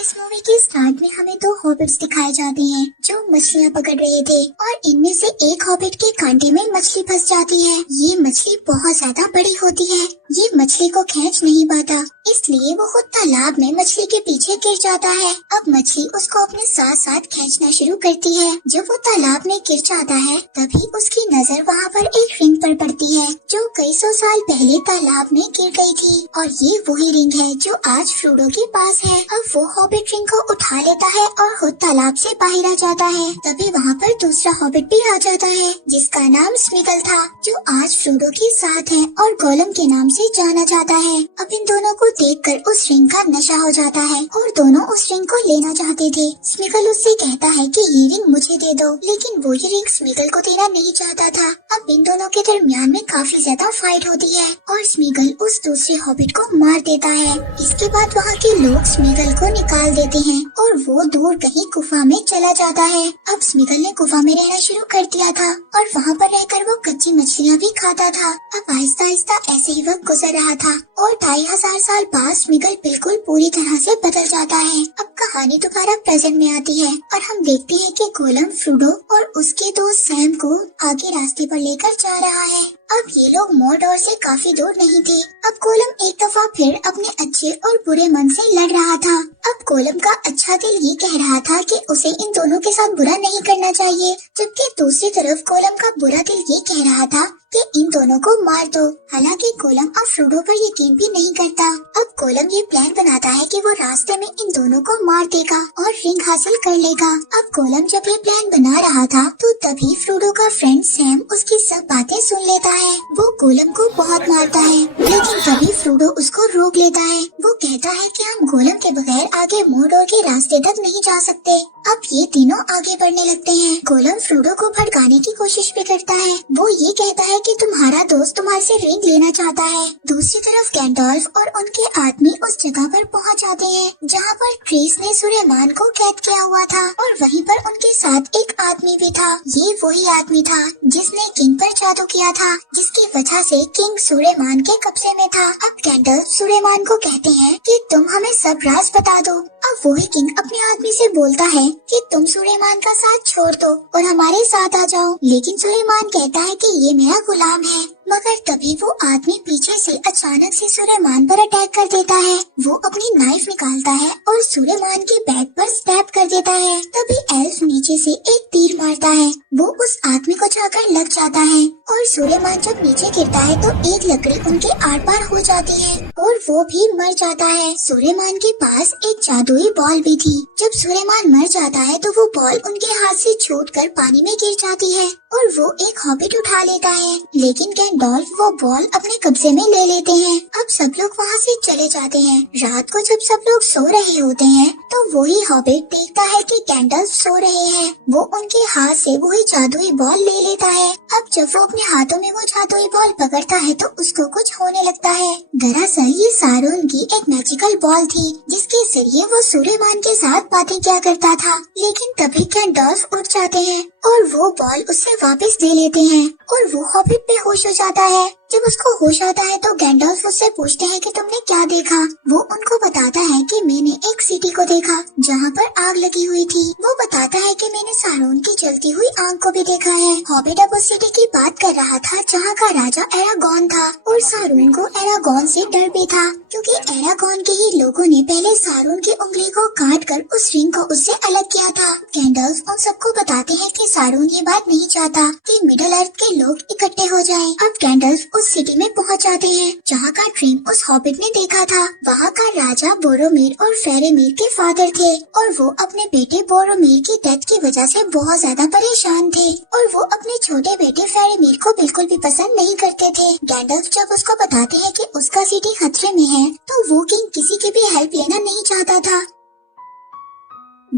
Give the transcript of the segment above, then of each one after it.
इस मूवी के स्टार्ट में हमें दो हॉबिट्स दिखाए जाते हैं जो मछलियाँ पकड़ रहे थे और इनमें से एक हॉबिट के कांटे में मछली फंस जाती है। ये मछली बहुत ज्यादा बड़ी होती है। ये मछली को खींच नहीं पाता, इसलिए वो खुद तालाब में मछली के पीछे गिर जाता है। अब मछली उसको अपने साथ साथ खींचना शुरू करती है। जब वो तालाब में गिर जाता है तभी उसकी नजर वहाँ पर एक रिंग पर पड़ती है जो कई सौ साल पहले तालाब में गिर गई थी और ये वही रिंग है जो आज फ्रोडो के पास है। अब वो हॉबिट रिंग को उठा लेता है और खुद तालाब से बाहर आ जाता है। तभी वहाँ पर दूसरा हॉबिट भी आ जाता है जिसका नाम स्मिगल था जो आज फ्रोडो के साथ है और गोलम के नाम से जाना जाता है। अब इन दोनों को देखकर उस रिंग का नशा हो जाता है और दोनों उस रिंग को लेना चाहते थे। स्मिगल उससे कहता है कि ये रिंग मुझे दे दो, लेकिन वो ये रिंग स्मिगल को देना नहीं चाहता था। अब इन दोनों के दरमियान में काफी ज्यादा फाइट होती है और स्मिगल उस दूसरे हॉबिट को मार देता है। इसके बाद वहाँ के लोग स्मिगल को निकाल देते हैं और वो दूर कहीं गुफा में चला जाता है। अब स्मिगल ने गुफा में रहना शुरू कर दिया था और वहाँ पर रहकर वो कच्ची मछलियाँ भी खाता था। अब आहिस्ता आहिस्ता ऐसे ही वक्त गुजर रहा था और 2500 साल बाद स्मिगल बिल्कुल पूरी तरह से बदल जाता है। अब कहानी दोबारा प्रेजेंट में आती है और हम देखते हैं कि गोलम फ्रोडो और उसके दोस्त सैम को आगे रास्ते पर लेकर जा रहा है। अब ये लोग मोरडोर से काफी दूर नहीं थे। अब गोलम एक दफा फिर अपने अच्छे और बुरे मन से लड़ रहा था। अब गोलम का अच्छा दिल ये कह रहा था कि उसे इन दोनों के साथ बुरा नहीं करना चाहिए, जबकि दूसरी तरफ गोलम का बुरा दिल ये कह रहा था कि इन दोनों को मार दो। हालांकि गोलम अब फ्रोडो पर यकीन भी नहीं करता। अब गोलम ये प्लान बनाता है कि वो रास्ते में इन दोनों को मार देगा और रिंग हासिल कर लेगा। अब गोलम जब ये प्लान बना रहा था तो तभी फ्रोडो का फ्रेंड सैम उसकी सब बातें सुन लेता है। वो गोलम को बहुत मारता है, लेकिन तभी फ्रोडो उसको रोक लेता है। वो कहता है कि हम गोलम के बगैर आगे मोरडोर के रास्ते तक नहीं जा सकते। अब ये तीनों आगे बढ़ने लगते हैं। गोलम फ्रोडो को भड़काने की कोशिश भी करता है। वो ये कहता है कि तुम्हारा दोस्त तुम्हारे से रिंग लेना चाहता है। दूसरी तरफ गैंडोल्फ और उनके आदमी उस जगह पर पहुंच जाते हैं जहां पर ट्रेस ने सुलेमान को कैद किया हुआ था और वहीं पर उनके साथ एक आदमी भी था। ये वही आदमी था जिसने किंग पर जादू किया था, जिसकी वजह से किंग सुलेमान के कब्जे में था। अब गैंडोल्फ सुलेमान को कहते हैं कि तुम हमें सब राज बता दो। अब वही किंग अपने आदमी से बोलता है कि तुम सुलेमान का साथ छोड़ दो और हमारे साथ आ जाओ, लेकिन सुलेमान कहता है कि ये मेरा गुलाम है। मगर तभी वो आदमी पीछे से अचानक से सुलेमान पर अटैक कर देता है। वो अपनी नाइफ निकालता है और सुलेमान के बैक पर स्टैब कर देता है। तभी एल्फ नीचे से एक तीर मारता है। वो उस आदमी को जाकर लग जाता है और सुलेमान जब नीचे गिरता है तो एक लकड़ी उनके आर पार हो जाती है और वो भी मर जाता है। सुलेमान के पास एक जादुई बॉल भी थी। जब सुलेमान मर जाता है तो वो बॉल उनके हाथ से छूटकर पानी में गिर जाती है और वो एक हॉबिट उठा लेता है, लेकिन गैंडोल्फ वो बॉल अपने कब्जे में ले लेते हैं। अब सब लोग वहाँ से चले जाते हैं। रात को जब सब लोग सो रहे होते हैं तो वही हॉबिट देखता है कि गैंडोल्फ सो रहे हैं। वो उनके हाथ से वही जादुई बॉल ले लेता है। अब जब वो अपने हाथों में वो जादुई बॉल पकड़ता है तो उसको कुछ होने लगता है। दरअसल ये सारोन की एक मैजिकल बॉल थी जिसके जरिए वो सुलेमान के साथ बातें किया करता था। लेकिन तभी गैंडोल्फ उठ जाते हैं और वो बॉल उससे वापस ले लेते हैं और वो हॉबिट बेहोश हो जाता है। जब उसको होश आता है तो गैंडोल्फ उससे पूछते हैं कि तुमने क्या देखा। वो उनको बताता है कि मैंने एक सिटी को देखा जहाँ पर आग लगी हुई थी। वो बताता है कि मैंने सारोन की जलती हुई आग को भी देखा है। हॉबिट अब उस सिटी की बात कर रहा था जहाँ का राजा एरागॉन था और सारोन को एरागॉन से डर भी था, क्योंकि एरागॉन के ही लोगों ने पहले सारोन की उंगली को काट कर उस रिंग को उससे अलग किया था। गैंडोल्फ उन सबको बताते हैं कि सारोन ये बात नहीं चाहता कि मिडल अर्थ के लोग इकट्ठे हो जाएं। अब गैंडोल्फ उस सिटी में पहुंच जाते हैं जहाँ का ड्रीम उस हॉबिट ने देखा था। वहाँ का राजा बोरोमीर और फेरेमीर के फादर थे और वो अपने बेटे बोरोमीर की डेथ की वजह से बहुत ज्यादा परेशान थे और वो अपने छोटे बेटे फेरेमीर को बिल्कुल भी पसंद नहीं करते थे। गैंडोल्फ जब उसको बताते हैं कि उसका सिटी खतरे में है तो वो किंग किसी की भी हेल्प लेना नहीं चाहता था।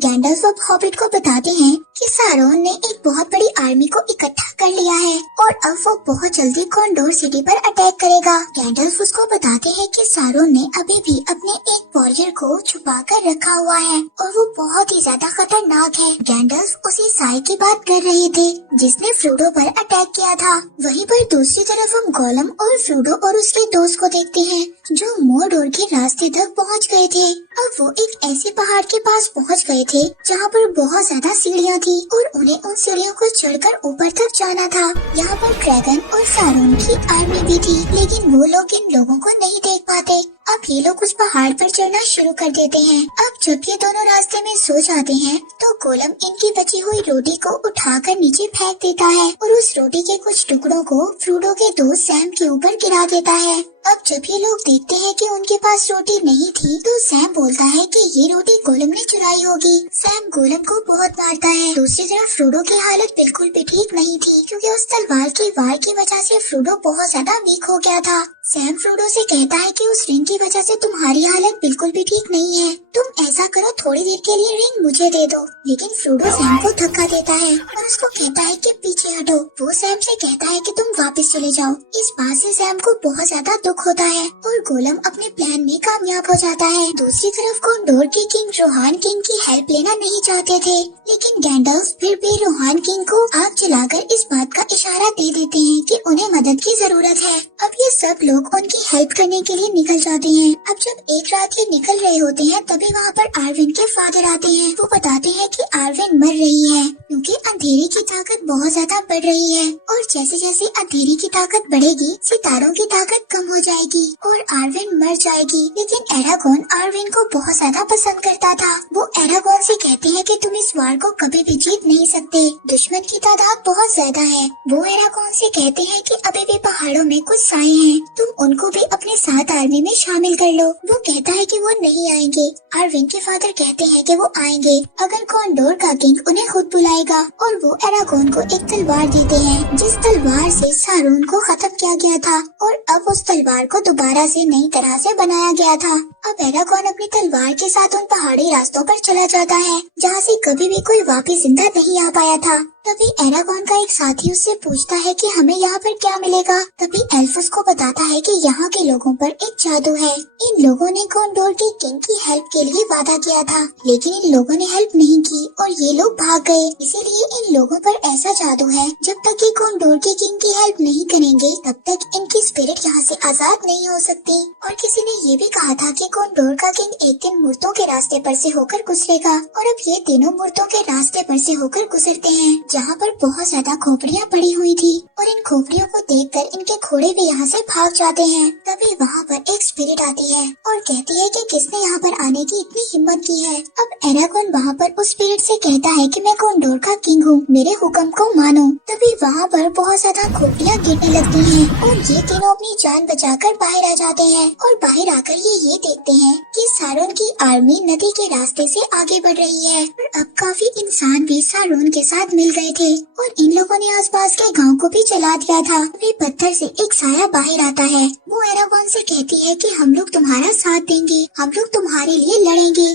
गैंडल्फ अब हॉबिट को बताते हैं कि सारोन ने एक बहुत बड़ी आर्मी को इकट्ठा कर लिया है और अब वो बहुत जल्दी कॉन्डोर सिटी पर अटैक करेगा। गैंडल्फ उसको बताते हैं कि सारोन ने अभी भी अपने एक वॉरियर को छुपा कर रखा हुआ है और वो बहुत ही ज्यादा खतरनाक है। गैंडल्फ उसी साई की बात कर रहे थे जिसने फ्रोडो पर अटैक किया था। वहीं पर दूसरी तरफ हम गोलम और फ्रोडो और उसके दोस्त को देखते हैं जो मोरडोर के रास्ते तक पहुंच गए थे। अब वो एक ऐसे पहाड़ के पास पहुंच गए थे जहाँ पर बहुत ज्यादा सीढ़ियाँ थी और उन्हें उन सीढ़ियों को चढ़कर ऊपर तक जाना था। यहाँ पर ड्रैगन और सारोन की आर्मी भी थी, लेकिन वो लोग इन लोगों को नहीं देख पाते। अब ये लोग उस पहाड़ पर चढ़ना शुरू कर देते हैं। अब जब ये दोनों रास्ते में सो जाते हैं तो गोलम इनकी बची हुई रोटी को उठाकर नीचे फेंक देता है और उस रोटी के कुछ टुकड़ों को फ्रोडो के दोस्त सैम के ऊपर गिरा देता है। अब जब ये लोग देखते हैं कि उनके पास रोटी नहीं थी तो सैम बोलता है कि ये रोटी गोलम ने चुराई होगी। सैम गोलम को बहुत मारता है। दूसरी तरफ फ्रोडो की हालत बिल्कुल भी ठीक नहीं थी क्योंकि उस तलवार की वार की वजह से फ्रोडो बहुत ज्यादा वीक हो गया था। सैम फ्रोडो से कहता है कि उस रिंग की वजह से तुम्हारी हालत बिल्कुल भी ठीक नहीं है, तुम ऐसा करो थोड़ी देर के लिए रिंग मुझे दे दो। लेकिन फ्रोडो सैम को धक्का देता है और उसको कहता है कि पीछे हटो। वो सैम से कहता है कि तुम वापस चले जाओ। इस बात से सैम को बहुत ज्यादा दुख होता है और गोलम अपने प्लान में कामयाब हो जाता है। दूसरी तरफ कॉन्डोर के किंग रोहान किंग की हेल्प लेना नहीं चाहते थे, लेकिन गैंडल्फ फिर भी रोहान किंग को आग जलाकर इस बात का इशारा दे देते हैं कि उन्हें मदद की जरूरत है। अब ये सब लोग उनकी हेल्प करने के लिए निकल जाते हैं। अब जब एक रात ये निकल रहे होते हैं तभी वहाँ पर आर्विन के फादर आते हैं। वो बताते हैं कि आर्विन मर रही है क्योंकि अंधेरे की ताकत बहुत ज्यादा बढ़ रही है और जैसे जैसे अंधेरे की ताकत बढ़ेगी सितारों की ताकत कम हो जाएगी और आर्विन मर जाएगी। लेकिन एरागोन आर्विन को बहुत ज्यादा पसंद करता था। वो एरागोन से कहते हैं कि तुम इस वार को कभी भी जीत नहीं सकते, दुश्मन की तादाद बहुत ज्यादा है। वो एरागोन से कहते हैं कि अभी भी पहाड़ों में कुछ साए हैं, तुम उनको भी अपने साथ आर्मी में शामिल कर लो। वो कहता है कि वो नहीं आएंगे। आर्विन के फादर कहते हैं कि वो आएंगे अगर कॉन्डोर का किंग उन्हें खुद बुलाएगा और वो एरागोन को एक तलवार देते हैं जिस तलवार से सारोन को खत्म किया गया था और अब उस तलवार को दोबारा से नई तरह से बनाया गया था। अब एरागोन अपनी तलवार के साथ उन पहाड़ी रास्तों पर चला जाता है जहाँ से कभी भी कोई वापस जिंदा नहीं आ पाया था। तभी एरागोन का एक साथी उससे पूछता है कि हमें यहाँ पर क्या मिलेगा। तभी एल्फ उसको बताता है कि यहाँ के लोगों पर एक जादू है। इन लोगों ने कॉन्डोर के किंग की हेल्प के लिए वादा किया था, लेकिन इन लोगों ने हेल्प नहीं की और ये लोग भाग गए। इसीलिए इन लोगों पर ऐसा जादू है जब तक ये कॉन्डोर के किंग की हेल्प नहीं करेंगे तब तक इनकी स्पिरिट यहाँ से आजाद नहीं हो सकती। और किसी ने ये भी कहा था कि कॉन्डोर का किंग एक दिन मूर्तों के रास्ते पर से होकर गुजरेगा और अब ये तीनों मूर्तों के रास्ते पर से होकर गुजरते हैं जहाँ पर बहुत ज्यादा खोपड़ियाँ पड़ी हुई थी और इन खोपड़ियों को देखकर इनके घोड़े भी यहाँ से भाग जाते हैं। तभी वहाँ पर एक स्पिरिट आती है और कहती है कि किसने यहाँ पर आने की इतनी हिम्मत की है। अब एरागोन वहाँ पर उस स्पिरिट से कहता है कि मैं कॉन्डोर का किंग हूँ, मेरे हुक्म को मानो। तभी वहाँ पर बहुत ज्यादा खोपड़ियाँ गिरने लगती हैं और ये तीनों अपनी जान बचाकर बाहर आ जाते हैं और बाहर आकर ये देखते हैं कि सारोन की आर्मी नदी के रास्ते से आगे बढ़ रही है और अब काफी इंसान भी सारोन के साथ मिल गए थे और इन लोगों ने आसपास के गांव को भी जला दिया था। अभी पत्थर से एक साया बाहर आता है। वो एरागोन से कहती है कि हम लोग तुम्हारा साथ देंगे, हम लोग तुम्हारे लिए लड़ेंगे।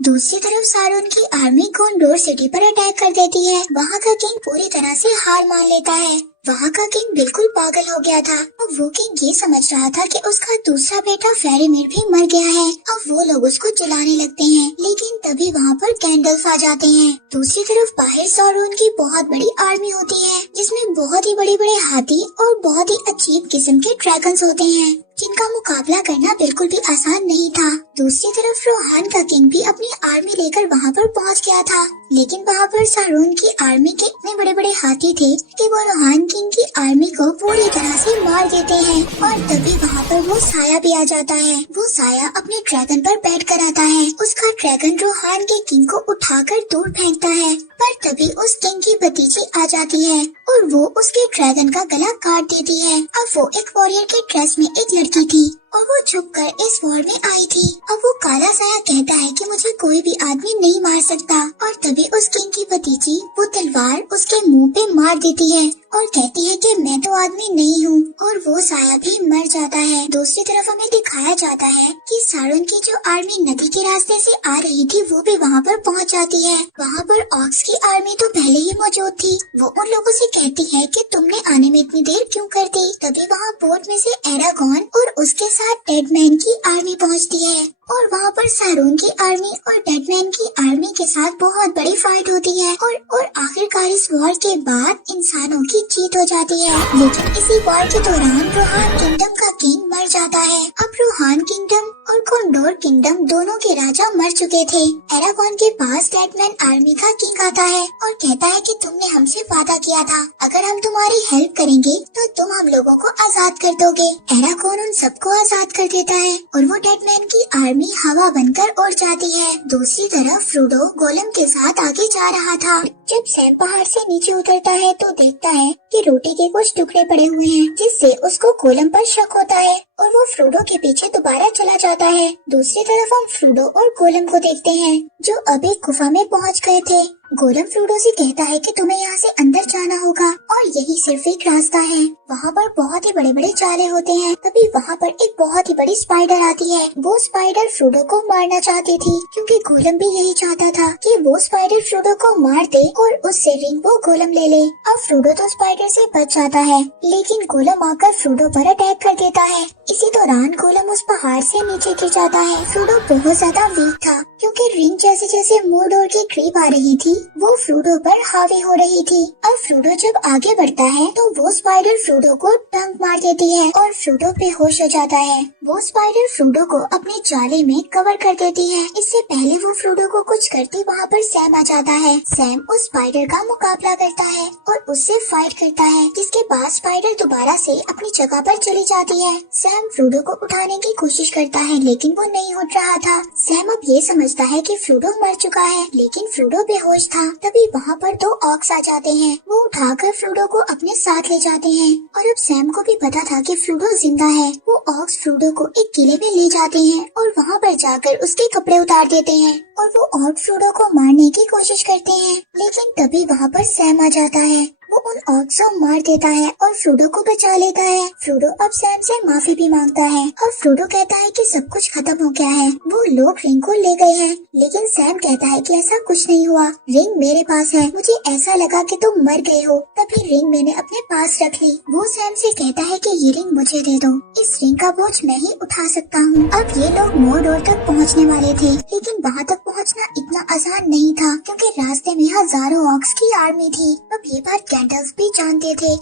दूसरी तरफ सारोन की आर्मी कॉन्डोर सिटी पर अटैक कर देती है। वहाँ का किंग पूरी तरह से हार मान लेता है। वहाँ का किंग बिल्कुल पागल हो गया था। अब वो किंग ये समझ रहा था कि उसका दूसरा बेटा फेरेमिर भी मर गया है। अब वो लोग उसको जलाने लगते हैं, लेकिन तभी वहाँ पर गैंडल्फ आ जाते हैं। दूसरी तरफ बाहर सारोन की बहुत बड़ी आर्मी होती है जिसमें बहुत ही बड़े बड़े हाथी और बहुत ही अजीब किस्म के ड्रैगन्स होते हैं जिनका मुकाबला करना बिल्कुल भी आसान नहीं था। दूसरी तरफ रोहान का किंग भी अपनी आर्मी लेकर वहाँ पर पहुँच गया था, लेकिन वहाँ पर सारोन की आर्मी के इतने बड़े बड़े हाथी थे कि वो रोहान किंग की आर्मी को पूरी तरह से मार देते हैं। और तभी वहाँ पर वो साया भी आ जाता है। वो साया अपने ड्रैगन पर बैठ कर आता है। उसका ड्रैगन रोहान के किंग को उठाकर दूर फेंकता है, पर तभी उस किंग की भतीजी आ जाती है और वो उसके ड्रैगन का गला काट देती है। अब वो एक वॉरियर के ड्रेस में एक लड़की थी और वो छुप कर इस वॉर में आई थी। अब वो काला साया कहता है कि मुझे कोई भी आदमी नहीं मार सकता और तभी उस किंग की भतीजी वो तलवार उसके मुंह पे मार देती है और कहती है कि मैं तो आदमी नहीं हूँ, और वो साया भी मर जाता है। दूसरी तरफ हमें दिखाया जाता है कि सारुन की जो आर्मी नदी के रास्ते से आ रही थी वो भी वहाँ पर पहुँच जाती है। वहाँ पर ऑक्स की आर्मी तो पहले ही मौजूद थी। वो उन लोगों से कहती है कि तुमने आने में इतनी देर क्यों कर दी। तभी वहाँ बोट में से एरागॉन और उसके साथ डेडमैन की आर्मी पहुँचती है और वहाँ पर सारून की आर्मी और डेडमैन की आर्मी के साथ बहुत बड़ी फाइट होती है और आखिरकार इस वॉर के बाद इंसानों की जीत हो जाती है। लेकिन इसी वॉर के दौरान रोहान किंगडम का किंग मर जाता है। अब रोहान किंगडम और कॉन्डोर किंगडम दोनों के राजा मर चुके थे। एरागॉन के पास डेडमैन आर्मी का किंग आता है और कहता है कि तुमने हमसे वादा किया था, अगर हम तुम्हारी हेल्प करेंगे तो तुम हम लोगों को आजाद कर दोगे। एरागॉन उन सबको आजाद कर देता है और वो डेडमैन की आर्मी हवा बनकर उड़ जाती है। दूसरी तरफ फ्रोडो गोलम के साथ आगे जा रहा था। जब सैम पहाड़ से नीचे उतरता है तो देखता है कि रोटी के कुछ टुकड़े पड़े हुए हैं, जिससे उसको गोलम पर शक होता है और वो फ्रोडो के पीछे दोबारा चला जाता है। दूसरी तरफ हम फ्रोडो और गोलम को देखते हैं जो अब एक गुफा में पहुंच गए थे। गोलम फ्रोडो से कहता है कि तुम्हें यहाँ से अंदर जाना होगा और यही सिर्फ एक रास्ता है। वहाँ पर बहुत ही बड़े बड़े जाले होते हैं। तभी वहाँ पर एक बहुत ही बड़ी स्पाइडर आती है। वो स्पाइडर फ्रोडो को मारना चाहती थी क्योंकि गोलम भी यही चाहता था कि वो स्पाइडर फ्रोडो को मार दे और उससे रिंग वो गोलम ले ले। अब फ्रोडो तो स्पाइडर से बच जाता है, लेकिन गोलम आकर फ्रोडो पर अटैक कर देता है। इसी दौरान गोलम उस पहाड़ से नीचे गिर जाता है। फ्रोडो बहुत ज्यादा वीक था क्योंकि रिंग जैसे जैसे मोर्डोर के करीब आ रही थी वो फ्रोडो पर हावी हो रही थी। अब फ्रोडो जब आगे बढ़ता है तो वो स्पाइडर फ्रोडो को टंक मार देती है और फ्रोडो बेहोश हो जाता है। वो स्पाइडर फ्रोडो को अपने जाले में कवर कर देती है। इससे पहले वो फ्रोडो को कुछ करती वहाँ पर सैम आ जाता है। सैम उस स्पाइडर का मुकाबला करता है और उससे फाइट करता है, जिसके बाद स्पाइडर दोबारा से अपनी जगह पर चली जाती है। सैम फ्रोडो को उठाने की कोशिश करता है लेकिन वो नहीं उठ रहा था। सैम अब ये समझता है कि फ्रोडो मर चुका है, लेकिन फ्रोडो बेहोश था। तभी वहाँ पर दो ऑक्स आ जाते हैं। वो उठाकर फ्रोडो को अपने साथ ले जाते हैं और अब सैम को भी पता था कि फ्रोडो जिंदा है। वो ऑक्स फ्रोडो को एक किले में ले जाते हैं और वहाँ पर जाकर उसके कपड़े उतार देते हैं और वो ऑक्स फ्रोडो को मारने की कोशिश करते हैं, लेकिन तभी वहाँ पर सैम आ जाता है। वो उन ऑक्स को मार देता है और फ्रोडो को बचा लेता है। फ्रोडो अब सैम से माफी भी मांगता है और फ्रोडो कहता है कि सब कुछ खत्म हो गया है, वो लोग रिंग को ले गए हैं। लेकिन सैम कहता है कि ऐसा कुछ नहीं हुआ, रिंग मेरे पास है, मुझे ऐसा लगा कि तुम मर गए हो, तभी रिंग मैंने अपने पास रख ली। वो सैम से कहता है कि ये रिंग मुझे दे दो, इस रिंग का बोझ मैं ही उठा सकता हूँ। अब ये लोग मोर्डोर तक पहुँचने वाले थे, लेकिन वहाँ तक पहुँचना इतना आसान नहीं था क्योंकि रास्ते में हजारों ऑक्स की आर्मी थी। अब ये बात गैंडल्फ भी जानते थे।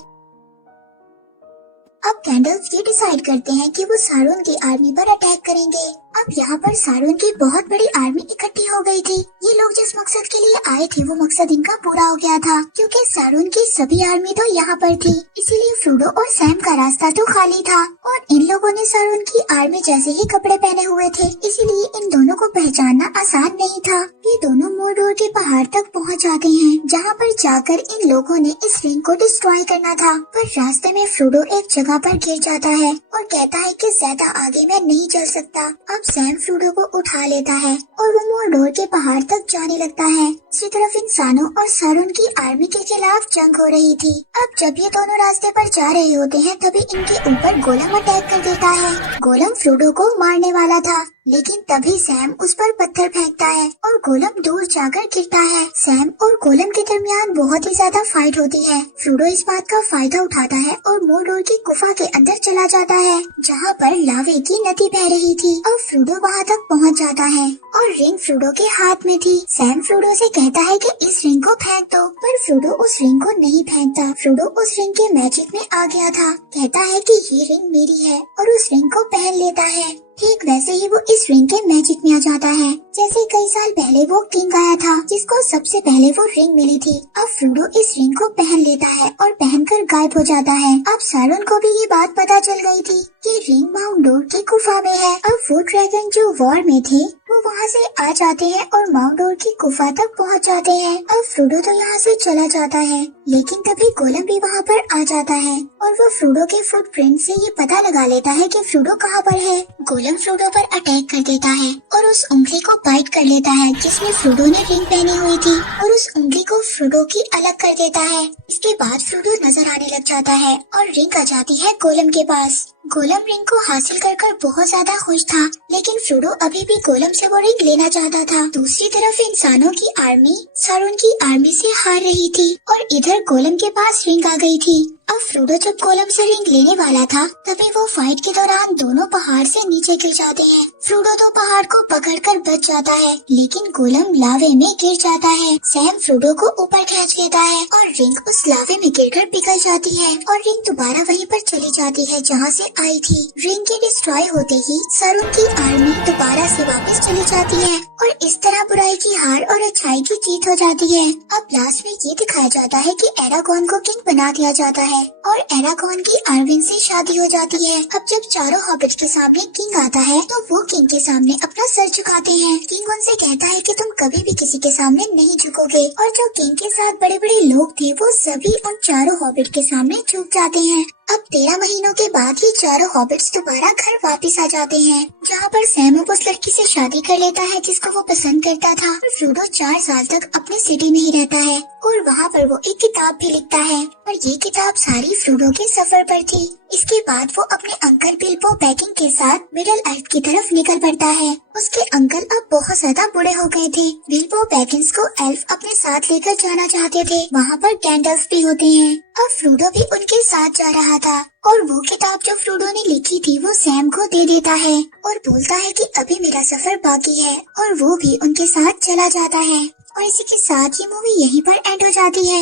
अब गैंडल्फ ये डिसाइड करते हैं कि वो सारून की आर्मी पर अटैक करेंगे। अब यहाँ पर सारून की बहुत बड़ी आर्मी इकट्ठी हो गई थी। ये लोग जिस मकसद के लिए आए थे वो मकसद इनका पूरा हो गया था क्योंकि सारून की सभी आर्मी तो यहाँ पर थी, इसीलिए फ्रोडो और सैम का रास्ता तो खाली था और इन लोगों ने सारून की आर्मी जैसे ही कपड़े पहने हुए थे, इसीलिए इन दोनों को पहचानना आसान नहीं था। ये दोनों मोर्डोर के पहाड़ तक पहुँच जाते हैं, जहाँ पर जाकर इन लोगों ने इस रिंग को डिस्ट्रॉय करना था। पर रास्ते में फ्रोडो एक जगह पर गिर जाता है और कहता है कि ज्यादा आगे मैं नहीं चल सकता। अब सैम फ्रोडो को उठा लेता है और वो मोर्डोर के पहाड़ तक जाने लगता है। दूसरी तरफ इंसानों और सारून की आर्मी के खिलाफ जंग हो रही थी। अब जब ये दोनों रास्ते पर जा रहे होते हैं तभी इनके ऊपर गोलम अटैक कर देता है। गोलम फ्रोडो को मारने वाला था, लेकिन तभी सैम उस पर पत्थर फेंकता है और गोलम दूर जाकर गिरता है। सैम और गोलम के दरमियान बहुत ही ज्यादा फाइट होती है। फ्रोडो इस बात का फायदा उठाता है और मोर्डोर की गुफा के अंदर चला जाता है, जहाँ पर लावे की नदी बह रही थी। अब फ्रोडो वहाँ तक पहुँच जाता है और रिंग फ्रोडो के हाथ में थी। सैम फ्रोडो से कहता है कि इस रिंग को फेंक दो, पर फ्रोडो उस रिंग को नहीं फेंकता। फ्रोडो उस रिंग के मैजिक में आ गया था, कहता है कि ये रिंग मेरी है और उस रिंग को पहन लेता है। ठीक वैसे ही वो इस रिंग के मैजिक में आ जाता है, जैसे कई साल पहले वो किंग आया था जिसको सबसे पहले वो रिंग मिली थी। अब फ्रोडो इस रिंग को पहन लेता है और पहनकर गायब हो जाता है। अब सारून को भी ये बात पता चल गई थी कि रिंग माउंट डोर की गुफा में है। अब वो ड्रैगन जो वॉर में थे वो वहाँ से आ जाते हैं और माउंट डोर की गुफा तक पहुँच जाते हैं। अब फ्रोडो तो यहाँ से चला जाता है लेकिन तभी गोलम भी वहाँ पर आ जाता है और वो फ्रोडो के फुटप्रिंट से ये पता लगा लेता है कि फ्रोडो कहाँ पर है। गोलम फ्रोडो पर अटैक कर देता है और उस उंगली को बाइट कर लेता है जिसमें फ्रोडो ने रिंग पहनी हुई थी और उस उंगली को फ्रोडो की अलग कर देता है। इसके बाद फ्रोडो नजर आने लग जाता है और रिंग आ जाती है गोलम के पास। गोलम रिंग को हासिल कर बहुत ज्यादा खुश था, लेकिन फ्रोडो अभी भी गोलम से वो रिंग लेना चाहता था। दूसरी तरफ इंसानों की आर्मी सारुन की आर्मी से हार रही थी और इधर गोलम के पास रिंग आ गई थी। अब फ्रोडो जब गोलम से रिंग लेने वाला था तभी वो फाइट के दौरान दोनों पहाड़ से नीचे गिर जाते हैं। फ्रोडो तो पहाड़ को पकड़कर बच जाता है, लेकिन गोलम लावे में गिर जाता है। सैम फ्रोडो को ऊपर खींच लेता है और रिंग उस लावे में गिरकर पिघल जाती है और रिंग दोबारा वहीं पर चली जाती है जहाँ से आई थी। रिंग के डिस्ट्रॉय होते ही सारुन की आर्मी दोबारा से वापस चली जाती है और इस तरह बुराई की हार और अच्छाई की जीत हो जाती है। अब लास्ट में ये दिखाया जाता है कि एरागॉन को किंग बना दिया जाता है और एरागॉन की आर्विन से शादी हो जाती है। अब जब चारों हॉबिट्स के सामने किंग आता है तो वो किंग के सामने अपना सर झुकाते हैं। किंग उनसे कहता है कि तुम कभी भी किसी के सामने नहीं झुकोगे और जो किंग के साथ बड़े बड़े लोग थे वो सभी उन चारों हॉबिट के सामने झुक जाते हैं। अब 13 महीनों के बाद ये चारों हॉबिट्स दोबारा घर वापस आ जाते हैं, जहाँ पर सैम अब उस लड़की से शादी कर लेता है जिसको वो पसंद करता था और फ्रोडो 4 साल तक अपने सिटी में ही रहता है और वहाँ पर वो एक किताब भी लिखता है और ये किताब सारी फ्रोडो के सफर पर थी। इसके बाद वो अपने अंकल बिल्बो बैगिंग के साथ मिडल अर्थ की तरफ निकल पड़ता है। उसके अंकल अब बहुत ज्यादा बूढ़े हो गए थे। बिल्बो बैगिंग्स को एल्फ अपने साथ लेकर जाना चाहते थे। वहाँ पर गैंडल्फ भी होते हैं। अब फ्रोडो भी उनके साथ जा रहा था और वो किताब जो फ्रोडो ने लिखी थी वो सैम को दे देता है और बोलता है कि अभी मेरा सफर बाकी है और वो भी उनके साथ चला जाता है। और इसी के साथ ये मूवी यहीं पर एंड हो जाती है।